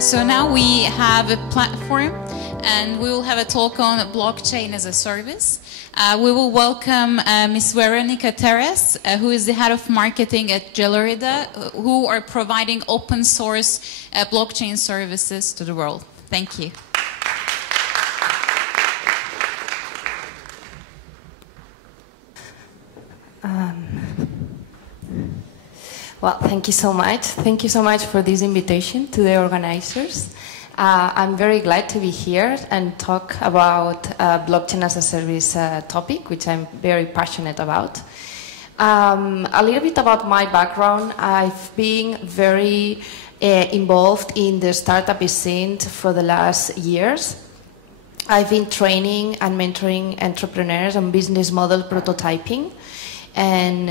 So now we have a platform and we will have a talk on blockchain as a service. We will welcome Ms. Veronica Teres, who is the head of marketing at Gelorida, who are providing open source blockchain services to the world. Thank you. Well, thank you so much. Thank you so much for this invitation to the organizers. I'm very glad to be here and talk about blockchain as a service topic, which I'm very passionate about. A little bit about my background. I've been very involved in the startup scene for the last years. I've been training and mentoring entrepreneurs on business model prototyping. And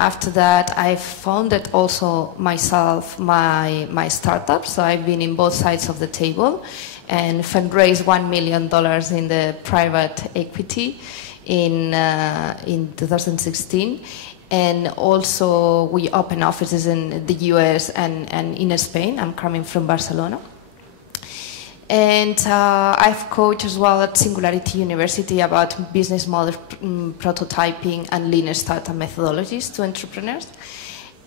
after that, I founded also myself my startup. So I've been in both sides of the table and fundraised $1 million in the private equity in 2016. And also we open offices in the US and in Spain. I'm coming from Barcelona. And I've coached as well at Singularity University about business model prototyping and lean startup methodologies to entrepreneurs.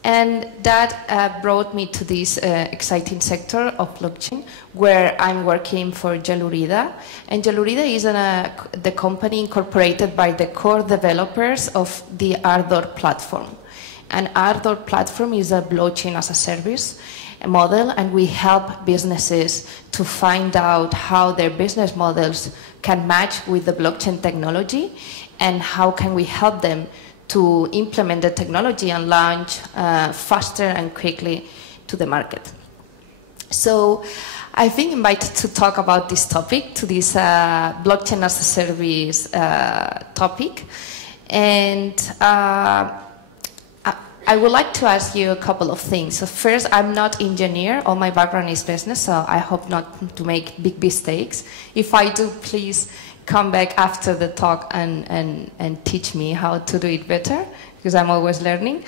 And that brought me to this exciting sector of blockchain, where I'm working for Gelorida. And Gelorida is the company incorporated by the core developers of the Ardor platform. And Ardor platform is a blockchain as a service model, and we help businesses to find out how their business models can match with the blockchain technology, and how can we help them to implement the technology and launch faster and quickly to the market. So I've been invited to talk about this topic, to this blockchain as a service topic, and I would like to ask you a couple of things. So first, I'm not an engineer. All my background is business, so I hope not to make big mistakes. If I do, please come back after the talk and teach me how to do it better, because I'm always learning.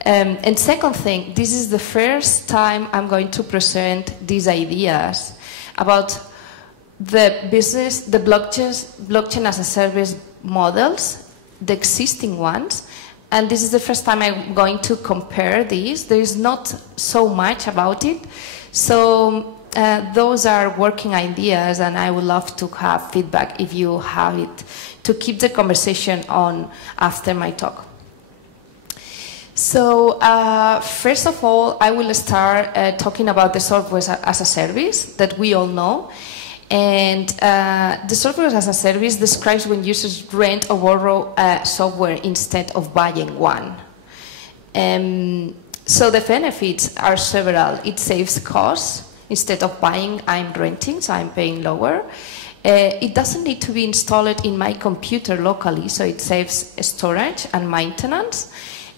And second thing, this is the first time I'm going to present these ideas about the business, the blockchain as a service models, the existing ones. And this is the first time I'm going to compare these. There is not so much about it. So those are working ideas, and I would love to have feedback if you have it, to keep the conversation on after my talk. So first of all, I will start talking about the software as a service that we all know. And the software as a service describes when users rent or borrow software instead of buying one. So the benefits are several. It saves costs. Instead of buying, I'm renting, so I'm paying lower. It doesn't need to be installed in my computer locally, so it saves storage and maintenance.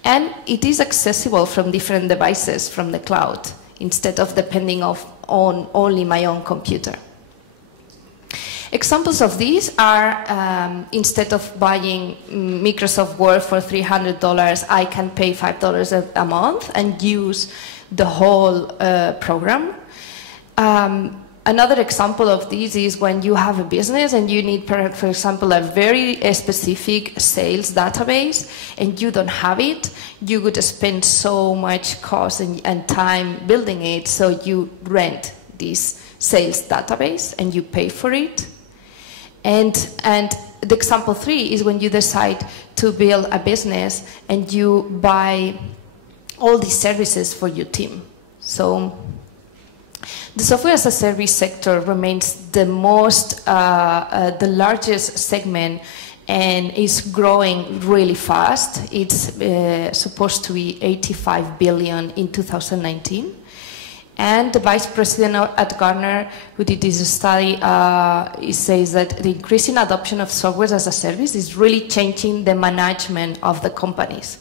And it is accessible from different devices from the cloud, instead of depending on only my own computer. Examples of these are, instead of buying Microsoft Word for $300, I can pay $5 a month and use the whole program. Another example of this is when you have a business and you need, for example, a very specific sales database and you don't have it, you would spend so much cost and time building it, so you rent this sales database and you pay for it. And the example 3 is when you decide to build a business and you buy all these services for your team. So the software as a service sector remains the the largest segment, and is growing really fast. It's supposed to be 85 billion in 2019. And the vice president at Gartner, who did this study, says that the increasing adoption of software as a service is really changing the management of the companies.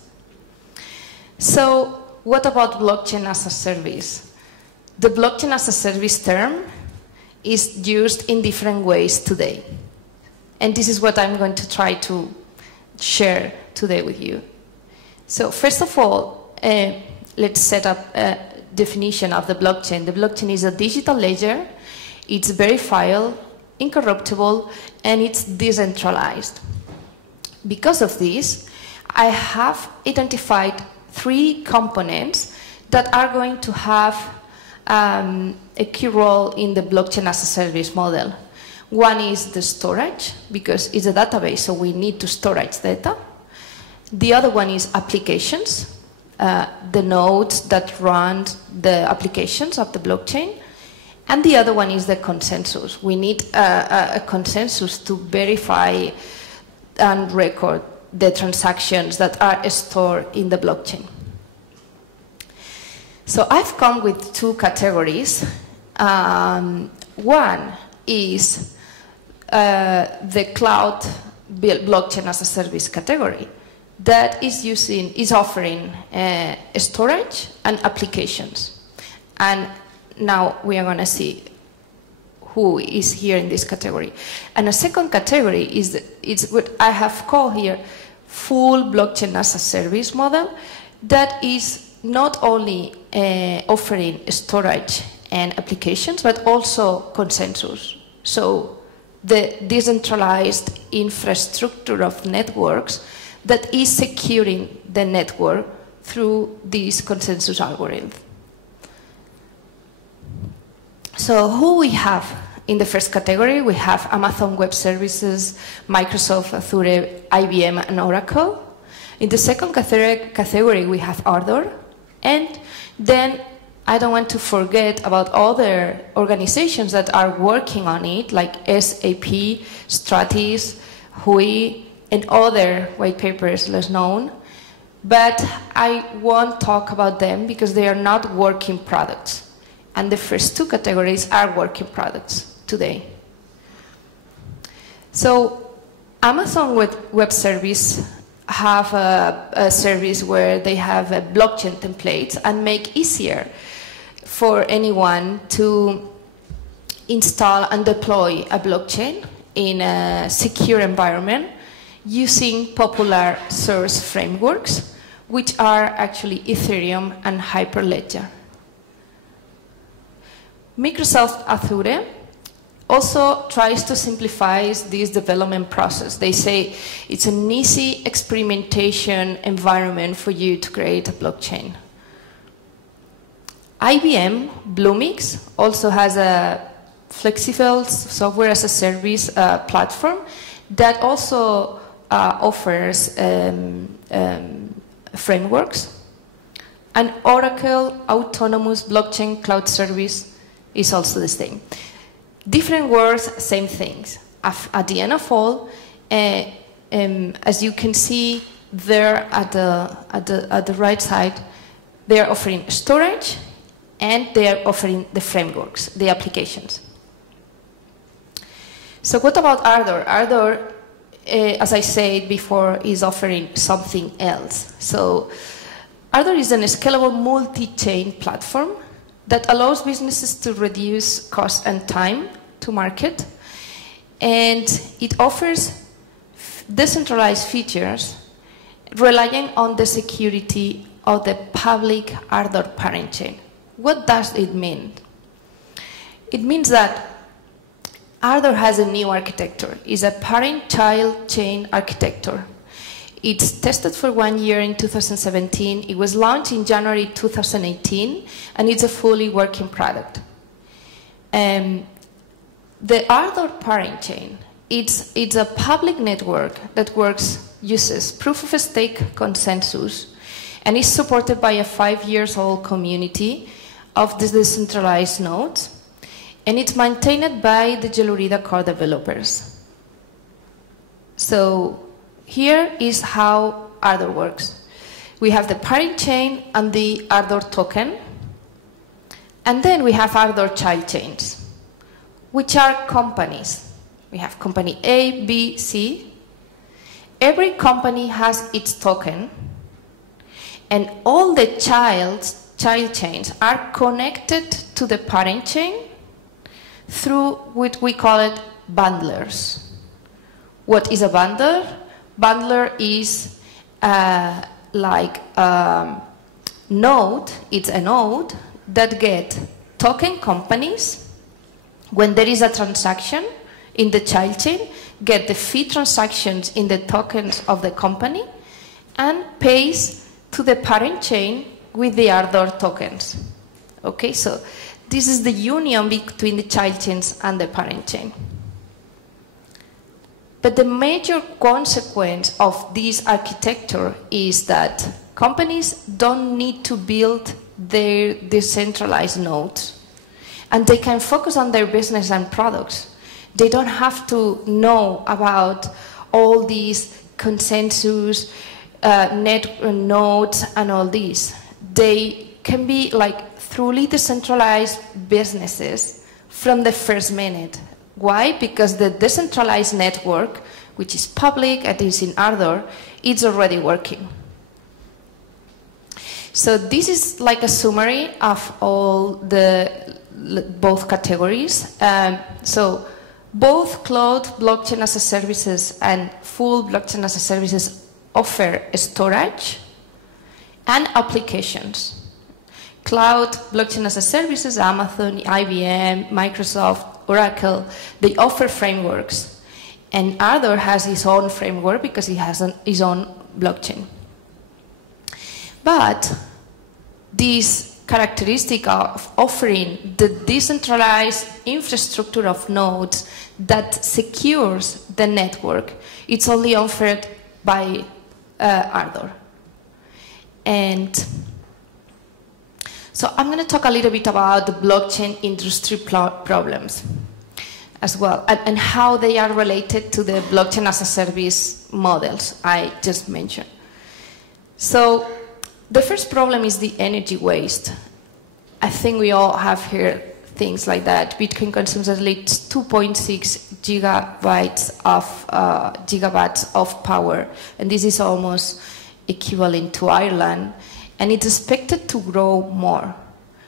So what about blockchain as a service? The blockchain as a service term is used in different ways today. And this is what I'm going to try to share today with you. So first of all, let's set up definition of the blockchain. The blockchain is a digital ledger, it's verifiable, incorruptible, and it's decentralized. Because of this, I have identified 3 components that are going to have a key role in the blockchain as a service model. One is the storage, because it's a database, so we need to storage data. The other one is applications, the nodes that run the applications of the blockchain. And the other one is the consensus. We need a consensus to verify and record the transactions that are stored in the blockchain. So I've come with 2 categories. One is the cloud blockchain as a service category that is offering storage and applications. And now we are going to see who is here in this category. And a second category is what I have called here full blockchain as a service model that is not only offering storage and applications, but also consensus. So the decentralized infrastructure of networks that is securing the network through this consensus algorithm. So who we have in the first category? We have Amazon Web Services, Microsoft Azure, IBM, and Oracle. In the second category, we have Ardor. And then I don't want to forget about other organizations that are working on it, like SAP, Stratis, Hui, and other white papers less known. But I won't talk about them because they are not working products. And the first 2 categories are working products today. So Amazon Web Service have a service where they have a blockchain templates and make easier for anyone to install and deploy a blockchain in a secure environment using popular source frameworks, which are actually Ethereum and Hyperledger. Microsoft Azure also tries to simplify this development process. They say it's an easy experimentation environment for you to create a blockchain. IBM Bluemix also has a flexible software as a service platform that also offers frameworks. And Oracle Autonomous Blockchain Cloud Service is also the same. Different words, same things. At the end of all, as you can see there at the right side, they are offering storage and they are offering the frameworks, the applications. So what about Ardor? Ardor, as I said before, is offering something else. So Ardor is a scalable multi-chain platform that allows businesses to reduce cost and time to market, and it offers decentralized features relying on the security of the public Ardor parent chain. What does it mean? It means that Ardor has a new architecture. It's a parent-child chain architecture. It's tested for 1 year in 2017. It was launched in January 2018, and it's a fully working product. The Ardor parent chain, it's a public network that uses proof of stake consensus, and is supported by a 5-year-old community of the decentralized nodes, and it's maintained by the Gelurida core developers. So here is how Ardor works. We have the parent chain and the Ardor token, and then we have Ardor child chains, which are companies. We have company A, B, C. Every company has its token, and all the child chains are connected to the parent chain through what we call it bundlers. What is a bundler? Bundler is like a node. It's a node that get token companies when there is a transaction in the child chain, get the fee transactions in the tokens of the company, and pays to the parent chain with the Ardor tokens. Okay, so this is the union between the child chains and the parent chain. But the major consequence of this architecture is that companies don't need to build their decentralized nodes, and they can focus on their business and products. They don't have to know about all these consensus, nodes, and all these. They can be like truly decentralized businesses from the first minute. Why? Because the decentralized network, which is public and is in Ardor, it's already working. So this is like a summary of all the both categories. So both cloud blockchain as a services and full blockchain as a services offer storage and applications. Cloud blockchain as a services, Amazon, IBM, Microsoft, Oracle, they offer frameworks. And Ardor has its own framework because it has its own blockchain. But this characteristic of offering the decentralized infrastructure of nodes that secures the network, it's only offered by Ardor. And so I'm going to talk a little bit about the blockchain industry problems as well, and how they are related to the blockchain as a service models I just mentioned. So the first problem is the energy waste. I think we all have heard things like that. Bitcoin consumes at least 2.6 gigawatts of power, and this is almost equivalent to Ireland, and it's expected to grow more.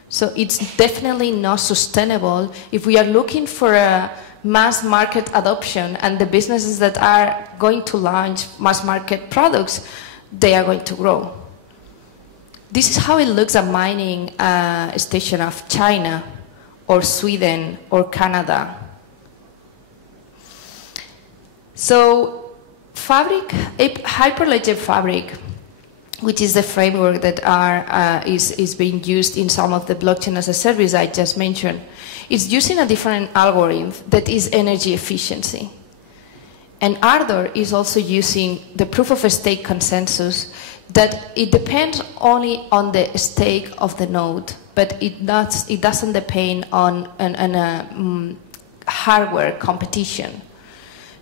So it's definitely not sustainable if we are looking for a mass market adoption, and the businesses that are going to launch mass market products, they are going to grow. This is how it looks at mining station of China or Sweden or Canada. So Hyperledger Fabric, which is the framework that is being used in some of the blockchain as a service I just mentioned, is using a different algorithm that is energy efficiency. And Ardor is also using the proof of stake consensus that it depends only on the stake of the node, but it doesn't depend on hardware competition.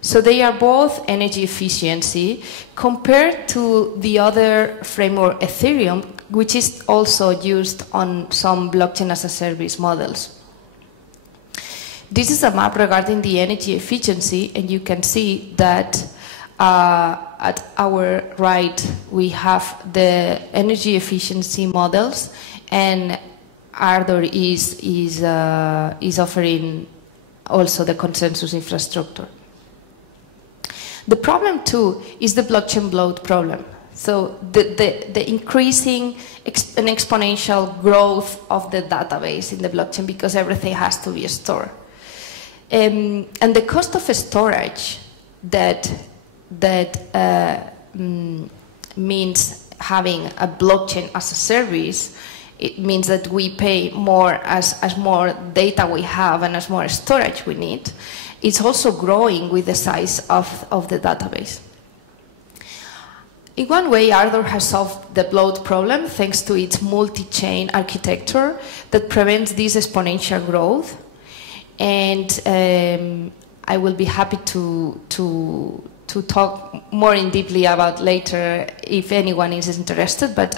So they are both energy efficiency compared to the other framework, Ethereum, which is also used on some blockchain as a service models. This is a map regarding the energy efficiency, and you can see that at our right we have the energy efficiency models, and Ardor is offering also the consensus infrastructure. The problem too is the blockchain bloat problem. So the increasing an exponential growth of the database in the blockchain, because everything has to be stored. And the cost of storage that means having a blockchain as a service, it means that we pay more as more data we have and as more storage we need. It's also growing with the size of the database. In one way, Ardor has solved the bloat problem thanks to its multi-chain architecture that prevents this exponential growth. And I will be happy to talk more in deeply about later if anyone is interested, but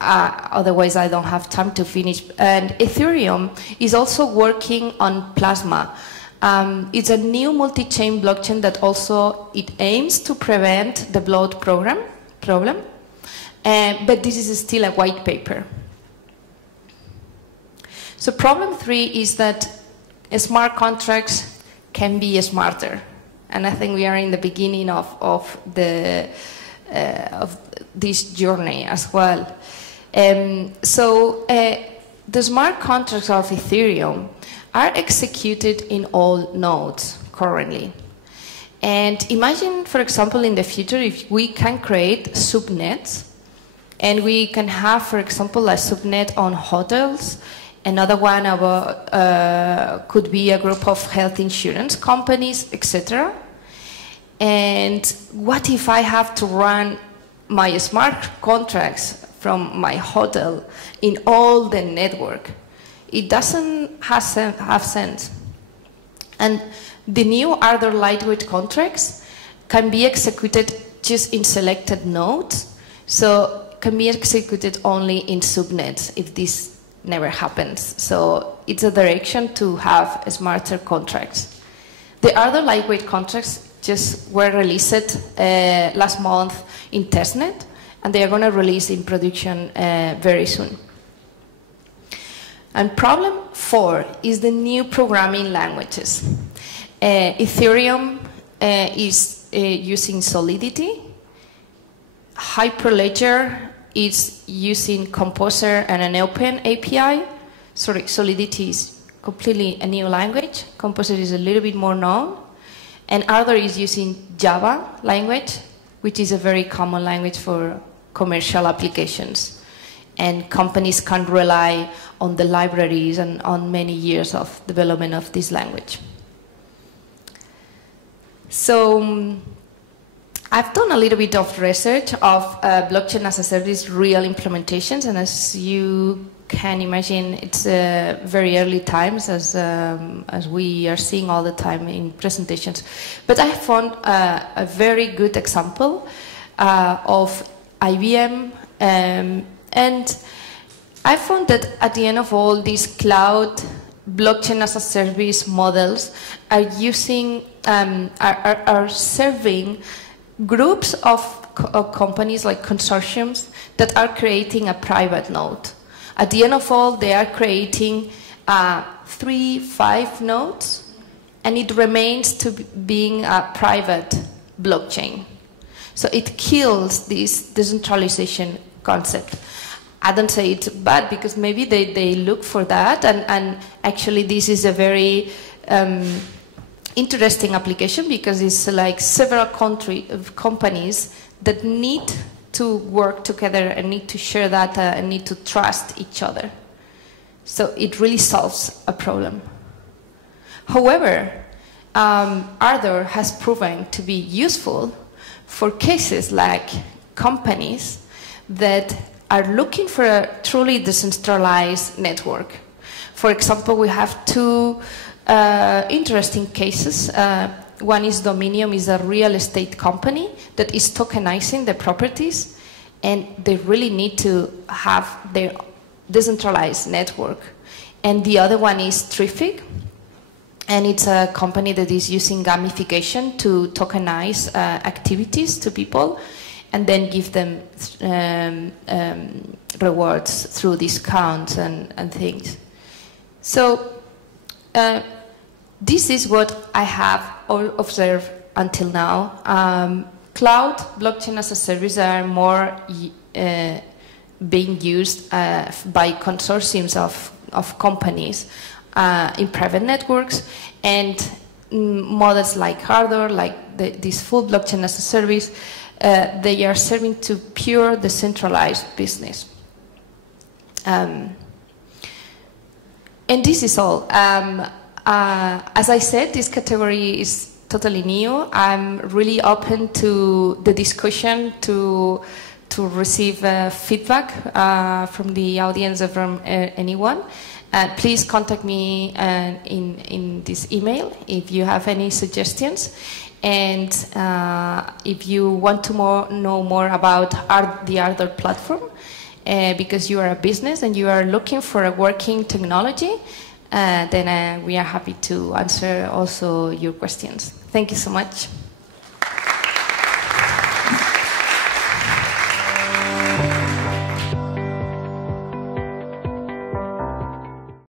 otherwise I don't have time to finish. And Ethereum is also working on Plasma. It's a new multi-chain blockchain that also it aims to prevent the bloat problem, but this is still a white paper. So problem 3 is that smart contracts can be smarter, and I think we are in the beginning of this journey as well. the smart contracts of Ethereum are executed in all nodes currently. And imagine, for example, in the future, if we can create subnets, and we can have, for example, a subnet on hotels, another one about, could be a group of health insurance companies, etc. And what if I have to run my smart contracts from my hotel in all the network? It doesn't have sense. And the new Ardor lightweight contracts can be executed just in selected nodes, so can be executed only in subnets if this never happens. So it's a direction to have smarter contracts. The Ardor lightweight contracts just were released last month in testnet, and they are going to release in production very soon. And problem 4 is the new programming languages. Ethereum is using Solidity. Hyperledger is using Composer and an open API. Sorry, Solidity is completely a new language. Composer is a little bit more known. And Ardor is using Java language, which is a very common language for commercial applications. And companies can rely on the libraries and on many years of development of this language. So I've done a little bit of research of blockchain as a service real implementations, and as you can imagine, it's very early times as we are seeing all the time in presentations. But I found a very good example of IBM, and I found that at the end of all, these cloud blockchain as a service models are using are serving groups of companies like consortiums that are creating a private node. At the end of all, they are creating 3-5 nodes, and it remains to being a private blockchain. So it kills this decentralization concept. I don't say it's bad, because maybe they look for that, and actually this is a very interesting application, because it's like several companies that need to work together and need to share data and need to trust each other. So it really solves a problem. However, Ardor has proven to be useful for cases like companies that are looking for a truly decentralized network. For example, we have two interesting cases. One is Dominion, is a real estate company that is tokenizing the properties, and they really need to have their decentralized network. And the other one is Triffic, and it's a company that is using gamification to tokenize activities to people, and then give them rewards through discounts and things. So this is what I have observed until now. Cloud blockchain as a service are more being used by consortiums of companies in private networks, and models like Ardor, like this full blockchain as a service, they are serving to pure decentralized business. And this is all. As I said, this category is totally new. I'm really open to the discussion, to receive feedback from the audience or from anyone. Please contact me in this email if you have any suggestions. And if you want to know more about the Ardor platform, because you are a business and you are looking for a working technology, then we are happy to answer also your questions. Thank you so much.